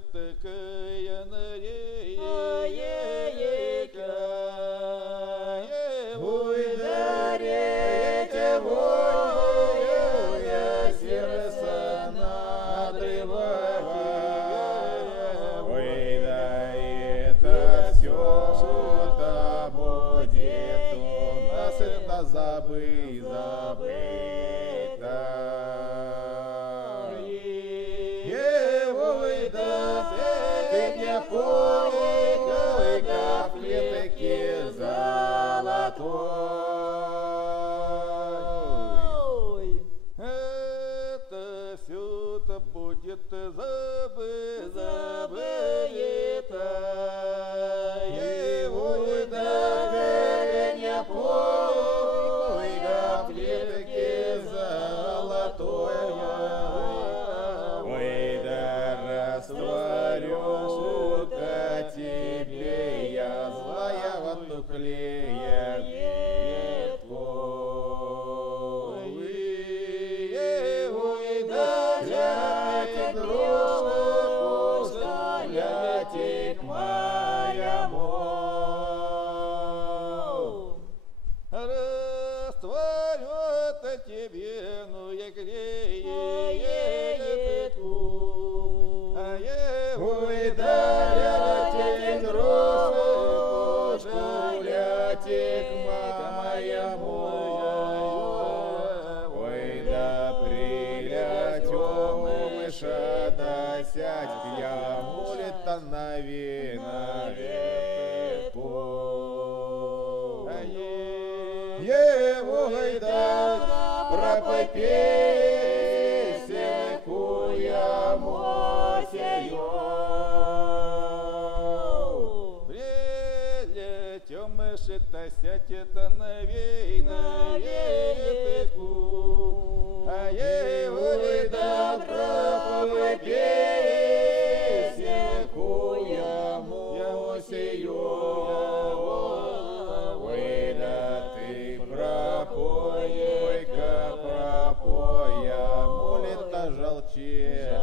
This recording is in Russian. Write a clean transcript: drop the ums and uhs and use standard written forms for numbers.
такая нарейка, уйдарите воля, сердце надрывает. Ой, да это все, что будет у нас, это забыто. Ой, да ты мне пой, каплетки золотой. это все-то будет забыто. Ой, да ты мне пой, каплетки золотой. Ой, да растворю-ка тебе я злая в одну клетку. Ой, да лятик дружку, лятик моему. Растворю-то тебе, ну я клетку. Ой, да лятик дружку, лятик моему. Ой, да прилетем, мыша, да сядь к ямуле-то на ветку. Ой, да пропой песенку я мосею. Прилетем мыши-то сядь это на ветку. Ой, да пропой песенку я мосею. Ой, да ты пропой, пропой, а молит-то жалчея.